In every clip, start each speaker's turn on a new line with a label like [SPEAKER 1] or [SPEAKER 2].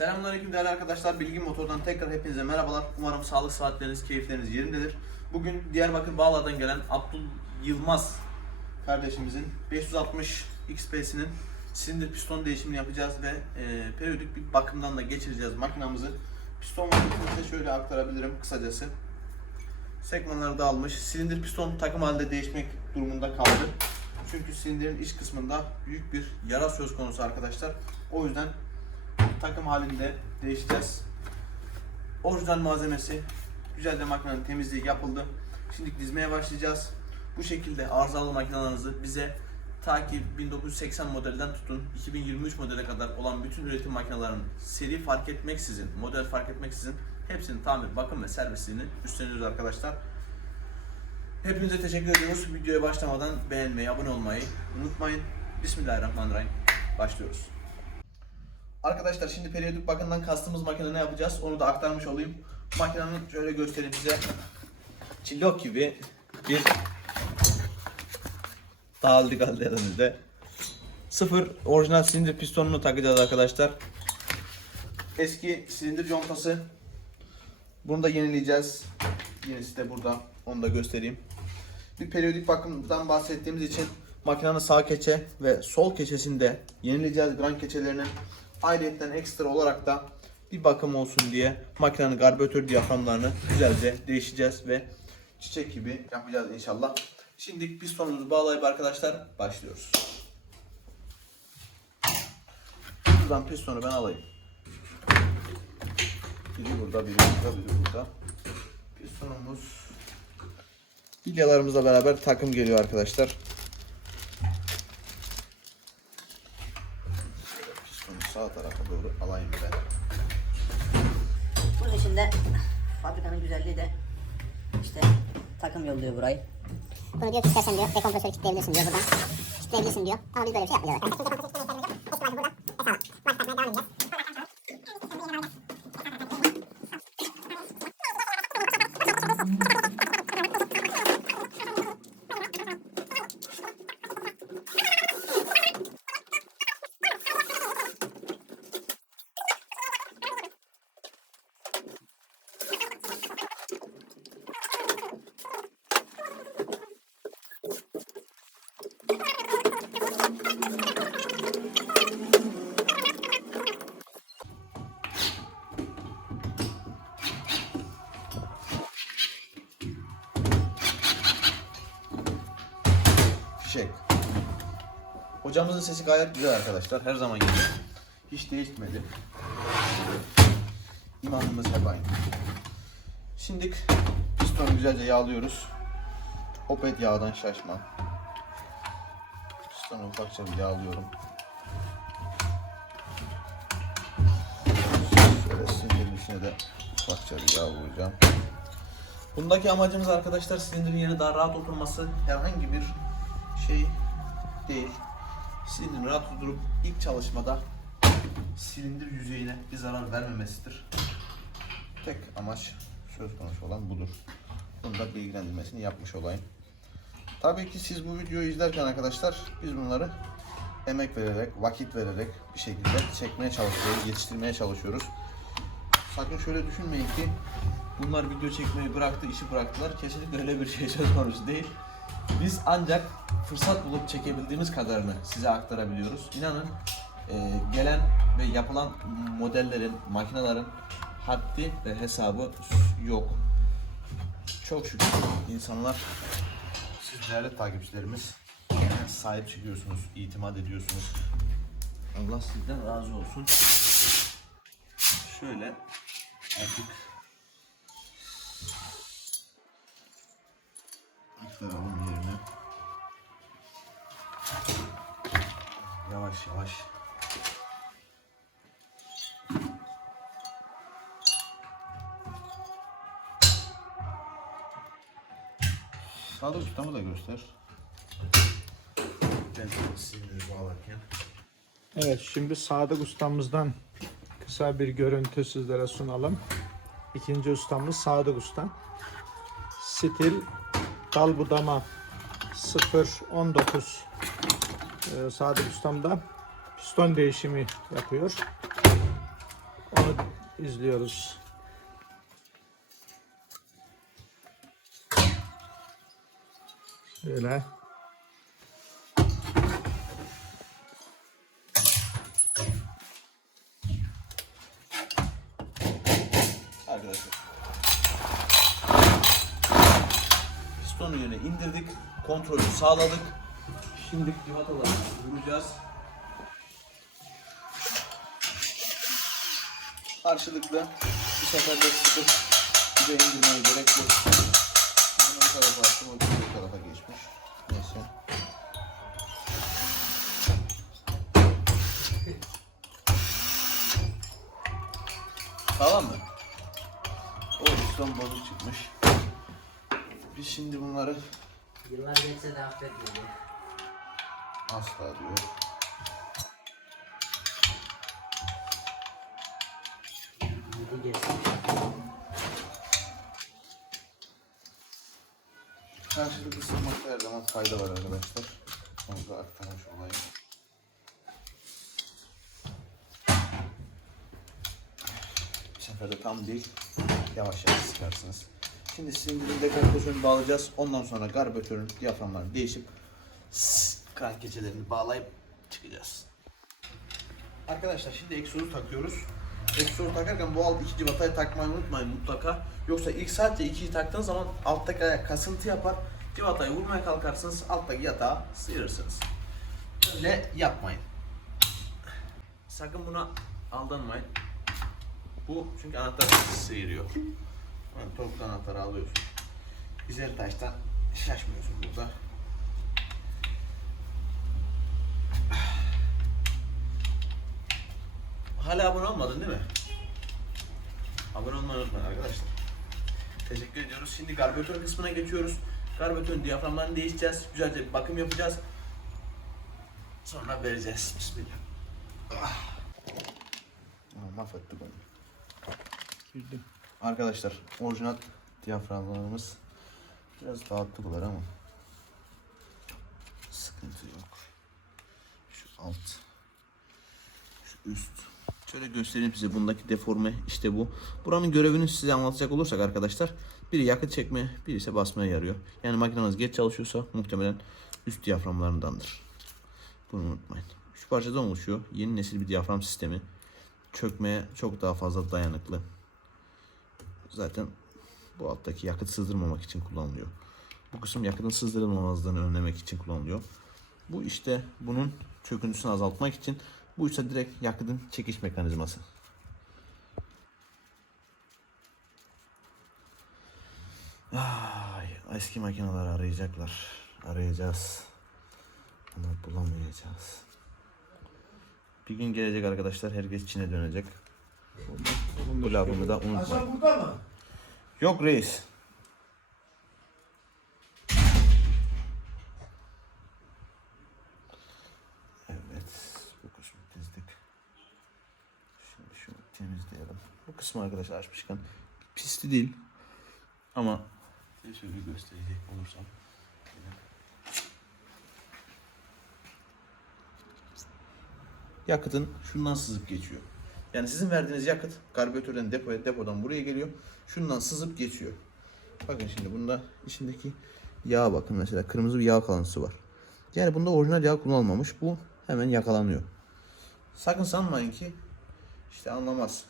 [SPEAKER 1] Selamünaleyküm değerli arkadaşlar. Bilgi Motor'dan tekrar hepinize merhabalar. Umarım sağlık saatleriniz, keyifleriniz yerindedir. Bugün Diyarbakır Bağlar'dan gelen Abdul Yılmaz kardeşimizin 560 XP'sinin silindir piston değişimini yapacağız ve e, periyodik bir bakımdan da geçireceğiz makinamızı. Piston vaziyetini de şöyle aktarabilirim kısacası. Sekmanları dağılmış. Silindir piston takım halinde değişmek durumunda kaldı. Çünkü silindirin iç kısmında büyük bir yara söz konusu arkadaşlar. O yüzden takım halinde değişeceğiz. Orijinal malzemesi güzel de makinenin temizliği yapıldı. Şimdi dizmeye başlayacağız. Bu şekilde arızalı makinalarınızı bize ta ki 1980 modelden tutun 2023 modele kadar olan bütün üretim makinelerinin seri fark etmeksizin, model fark etmeksizin hepsinin tamir, bakım ve servisliğini üstleniyoruz arkadaşlar. Hepinize teşekkür ediyoruz. Videoya başlamadan beğenmeyi, abone olmayı unutmayın. Bismillahirrahmanirrahim. Başlıyoruz. Arkadaşlar şimdi periyodik bakımdan kastımız makine ne yapacağız onu da aktarmış olayım. Makinenin şöyle göstereyim size. Çillok gibi bir dağıldı kaldı elimizde. Sıfır orijinal silindir pistonunu takacağız arkadaşlar. Eski silindir contası. Bunu da yenileyeceğiz. Yenisi de burada. Onu da göstereyim. Bir periyodik bakımdan bahsettiğimiz için makinenin sağ keçe ve sol keçesinde yenileyeceğiz gran keçelerini. Ayrıca ekstra olarak da bir bakım olsun diye makinenin karbüratör diyaframlarını güzelce değişeceğiz ve çiçek gibi yapacağız inşallah. Şimdi pistonumuzu bağlayıp arkadaşlar başlıyoruz. Buradan pistonu ben alayım. Biri burada, biri burada, biri burada. Pistonumuz bilyalarımızla beraber takım geliyor arkadaşlar. Şöyle Pistonu sağ tarafa doğru alayım ben.
[SPEAKER 2] Bunun içinde fabrikanın güzelliği de işte takım yolluyor burayı.
[SPEAKER 3] Bunu diyor ki istersen diyor dekompresörü kilitleyebilirsin diyor buradan. Kilitleyebilirsin diyor. Ama biz böyle bir şey yapmayacağız.
[SPEAKER 1] Hocamızın sesi gayet güzel arkadaşlar. Her zaman gibi. Hiç değişmedi. İmamımız hep aynı. Şimdi pistonu güzelce yağlıyoruz. Opet yağdan şaşma. Pistonu ufakça bir yağlıyorum. Şöyle silindirin içine de ufakça bir yağ vuracağım. Bundaki amacımız arkadaşlar silindirin yerine daha rahat oturması herhangi bir şey değil. Silindirin rahat durup ilk çalışmada silindir yüzeyine bir zarar vermemesidir. Tek amaç söz konusu olan budur. Bunu da bilgilendirmesini yapmış olayım. Tabii ki siz bu videoyu izlerken arkadaşlar biz bunları emek vererek, vakit vererek bir şekilde çekmeye çalışıyoruz, yetiştirmeye çalışıyoruz. Sakın şöyle düşünmeyin ki bunlar video çekmeyi bıraktı, işi bıraktılar. Kesinlikle öyle bir şey söz konusu değil. Biz ancak fırsat bulup çekebildiğimiz kadarını size aktarabiliyoruz. İnanın e, gelen ve yapılan modellerin, makinelerin haddi ve hesabı yok. Çok şükür insanlar, siz değerli takipçilerimiz sahip çıkıyorsunuz, itimat ediyorsunuz. Allah sizden razı olsun. Şöyle artık aktaralım yerine. Yavaş yavaş. Sadık ustamı da göster. Ben bağlarken.
[SPEAKER 4] Evet şimdi Sadık ustamızdan kısa bir görüntü sizlere sunalım. İkinci ustamız Sadık Usta. Stil dal budama 019 ee, Sadık ustam da piston değişimi yapıyor. izliyoruz. Böyle.
[SPEAKER 1] Arkadaşlar. Pistonu yerine indirdik. Kontrolü sağladık. Şimdi civatalarını vuracağız. Karşılıklı bir seferde sıkıp bir de indirmeye gerek yok. Bunu bu tarafa attım, o bu tarafa geçmiş. Neyse. Tamam mı? O piston bozuk çıkmış. Biz şimdi bunları
[SPEAKER 2] Yıllar geçse de affetmedi.
[SPEAKER 1] Asla diyor. Karşılıklı ısınmakta her zaman fayda var arkadaşlar. Onu da aktarmış olayım. Bir seferde tam değil, yavaş yavaş sıkarsınız. Şimdi silindirin dekompresyonu bağlayacağız. Ondan sonra karbüratörün diyaframları değişip krank keçelerini bağlayıp çıkacağız. Arkadaşlar şimdi egzozu takıyoruz. Egzozu takarken bu alt iki civatayı takmayı unutmayın mutlaka. Yoksa ilk sadece ikiyi taktığınız zaman alttaki ayak kasıntı yapar. Civatayı vurmaya kalkarsınız alttaki yatağı sıyırırsınız. Öyle yapmayın. Sakın buna aldanmayın. Bu çünkü anahtar sıyırıyor. Yani torklu anahtarı alıyorsun. Güzel taştan şaşmıyorsun burada. Hala abone olmadın değil mi? Abone olmayı unutmayın arkadaşlar. Teşekkür ediyoruz. Şimdi karbüratör kısmına geçiyoruz. Karbüratörün diyaframlarını değişeceğiz. Güzelce bir bakım yapacağız. Sonra vereceğiz. Bismillah. Ah. Aa, mahvettik onu.
[SPEAKER 4] Girdim.
[SPEAKER 1] Arkadaşlar orijinal diyaframlarımız biraz dağıttılar ama sıkıntı yok. Şu alt, şu üst. Şöyle göstereyim size bundaki deforme işte bu. Buranın görevini size anlatacak olursak arkadaşlar biri yakıt çekme, biri ise basmaya yarıyor. Yani makineniz geç çalışıyorsa muhtemelen üst diyaframlarındandır. Bunu unutmayın. Şu parçadan oluşuyor. Yeni nesil bir diyafram sistemi. Çökmeye çok daha fazla dayanıklı. Zaten bu alttaki yakıt sızdırmamak için kullanılıyor. Bu kısım yakıtın sızdırılmamazlığını önlemek için kullanılıyor. Bu işte bunun çöküntüsünü azaltmak için. Bu ise direkt yakıtın çekiş mekanizması. Ay, eski makineler arayacaklar. Arayacağız. Ama bulamayacağız. Bir gün gelecek arkadaşlar. Herkes Çin'e dönecek. Bu lafımı da unutmayın.
[SPEAKER 4] burada mı?
[SPEAKER 1] Yok reis. Evet, bu kısmı dizdik. Şimdi şunu temizleyelim. Bu kısmı arkadaşlar açmışken pisti değil. Ama şöyle gösterecek olursam. Yakıtın şundan sızıp geçiyor. Yani sizin verdiğiniz yakıt karbüratörden depoya, depodan buraya geliyor. Şundan sızıp geçiyor. Bakın şimdi bunda içindeki yağ bakın mesela kırmızı bir yağ kalıntısı var. Yani bunda orijinal yağ kullanılmamış. Bu hemen yakalanıyor. Sakın sanmayın ki işte anlamaz.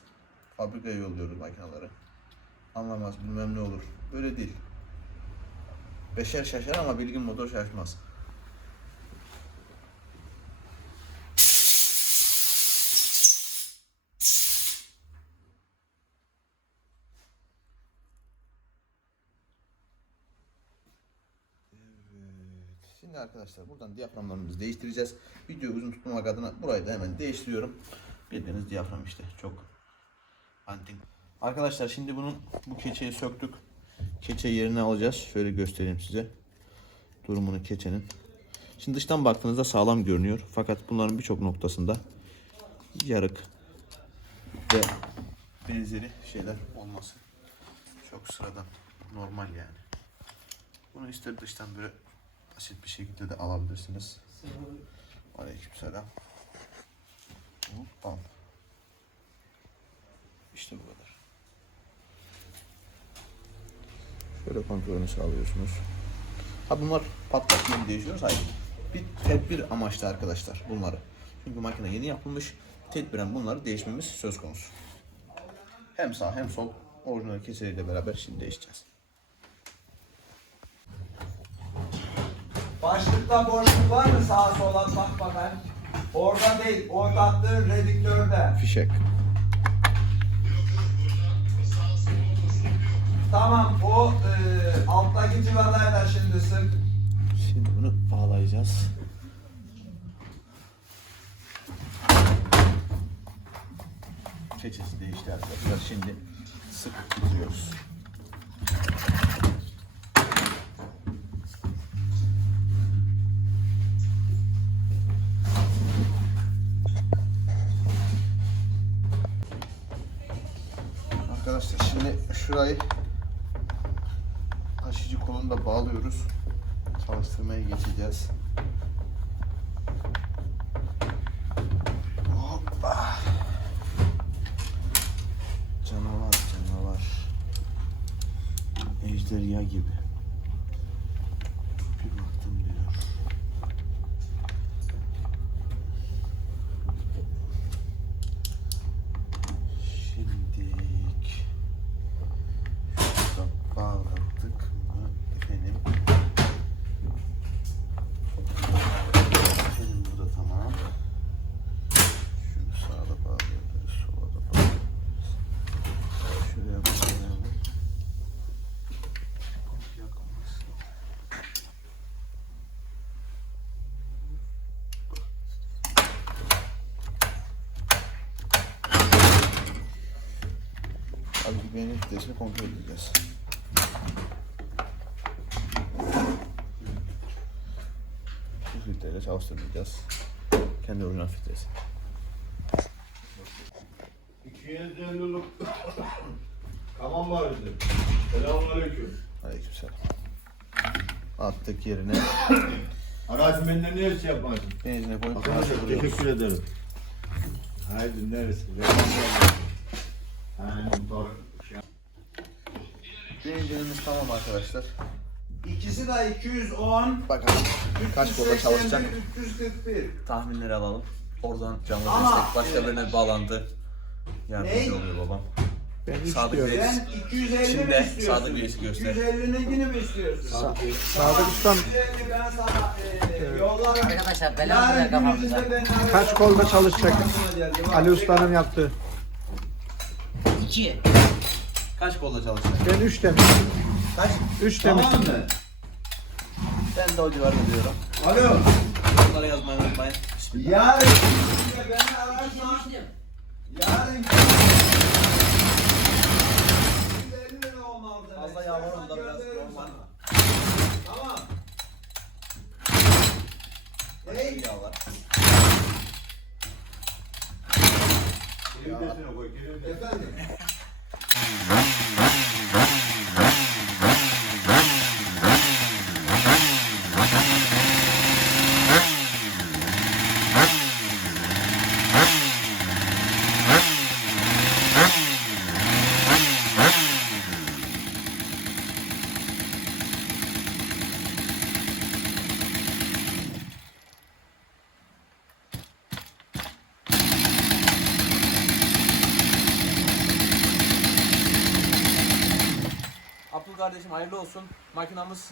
[SPEAKER 1] Fabrikaya yolluyoruz makineleri. Anlamaz bilmem ne olur. Böyle değil. Beşer şaşar ama bilgin motor şaşmaz. Şimdi arkadaşlar buradan diyaframlarımızı değiştireceğiz. Videoyu uzun tutmamak adına burayı da hemen değiştiriyorum. Bildiğiniz diyafram işte çok antin. Arkadaşlar şimdi bunun bu keçeyi söktük. Keçe yerine alacağız. Şöyle göstereyim size. Durumunu keçenin. Şimdi dıştan baktığınızda sağlam görünüyor. Fakat bunların birçok noktasında yarık ve benzeri şeyler olması çok sıradan normal yani. Bunu ister dıştan böyle basit bir şekilde de alabilirsiniz. Aleykümselam. Bam. İşte bu kadar. Şöyle kontrolünü sağlıyorsunuz. Ha bunlar patlak gibi değişiyoruz. Hayır. Bir tedbir amaçlı arkadaşlar bunları. Çünkü makine yeni yapılmış. Tedbiren bunları değişmemiz söz konusu. Hem sağ hem sol orijinal keseriyle beraber şimdi değişeceğiz.
[SPEAKER 5] Başlıkta boşluk var mı sağa sola bak bakayım. Orada değil, o taktığın rediktörde.
[SPEAKER 1] Fişek.
[SPEAKER 5] Tamam, o e, alttaki civadayı da şimdi sık.
[SPEAKER 1] Şimdi bunu bağlayacağız. Keçesi değişti arkadaşlar. Şimdi sık tutuyoruz. Arkadaşlar şimdi şurayı kolunu da bağlıyoruz. Çalıştırmaya geçeceğiz. Hoppa. Canavar canavar. Ejderha gibi. Bir baktım diyor. Şimdilik şurada bağladık mı efendim? Benim burada tamam. Şunu sağa da bağlayabiliriz, sola da bağlayabiliriz. Şuraya bağlayalım. Çok yakınmasın. Abi benim vitesini kontrol edeceğiz. Bu filtreyle çalıştırmayacağız. Kendi orijinal filtresi.
[SPEAKER 6] 250'lik tamam var bizim. Selamünaleyküm.
[SPEAKER 1] Aleykümselam. Attık yerine
[SPEAKER 6] Arazi benden ne iş yapmadın?
[SPEAKER 1] benzine koyup
[SPEAKER 6] Arkadaşlar teşekkür ederim. Haydi neresi? Aynen doğru.
[SPEAKER 1] Benzinimiz tamam arkadaşlar.
[SPEAKER 5] İkisi de 210.
[SPEAKER 1] Bakalım kaç volta çalışacak
[SPEAKER 5] 341.
[SPEAKER 1] tahminleri alalım. Oradan canlı destek başka birine bağlandı. Yardımcı oluyor babam.
[SPEAKER 4] Ben
[SPEAKER 1] Sadık. Bey.
[SPEAKER 5] Sen 250
[SPEAKER 1] Şimdi
[SPEAKER 5] mi istiyorsun?
[SPEAKER 1] Sadık Bey'i göster.
[SPEAKER 5] 250'ninkini mi istiyorsun?
[SPEAKER 4] Sadık Ustam
[SPEAKER 5] 250 ben sana e, yollarım.
[SPEAKER 2] Arkadaşlar bela
[SPEAKER 5] ben ararım.
[SPEAKER 4] kaç kolda çalışacak? Ali Usta'nın yaptığı.
[SPEAKER 2] İki.
[SPEAKER 1] Kaç kolda çalışacak?
[SPEAKER 4] Ben 3 demiştim.
[SPEAKER 1] Kaç?
[SPEAKER 4] 3
[SPEAKER 5] Tamam
[SPEAKER 4] demiştim.
[SPEAKER 5] mı?
[SPEAKER 1] Ben de o civarda diyorum.
[SPEAKER 5] Alo.
[SPEAKER 1] Bunları yazmayı unutmayın.
[SPEAKER 5] Yarın beni ararsan yarın 250 lira olmalı.
[SPEAKER 1] Fazla yağmur onda biraz normal.
[SPEAKER 5] Tamam. Hey.
[SPEAKER 1] Yağlar.
[SPEAKER 5] Efendim. Mm-hmm.
[SPEAKER 1] Abdül kardeşim hayırlı olsun. Makinamız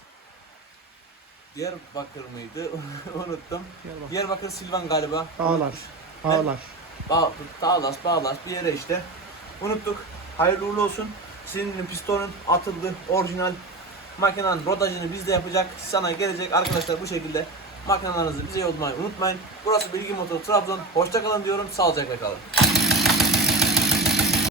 [SPEAKER 1] Diyarbakır mıydı? Unuttum.
[SPEAKER 4] Diyarbakır.
[SPEAKER 1] Diyarbakır Silvan galiba.
[SPEAKER 4] Ağlar. Ağlar.
[SPEAKER 1] Ba Dağlas, Bağlas bir yere işte. Unuttuk. Hayırlı uğurlu olsun. Senin pistonun atıldı. Orijinal makinenin rodajını bizde yapacak. Sana gelecek arkadaşlar bu şekilde. Makinelerinizi bize yollamayı unutmayın. Burası Bilgi Motor Trabzon. Hoşça kalın diyorum. Sağlıcakla kalın.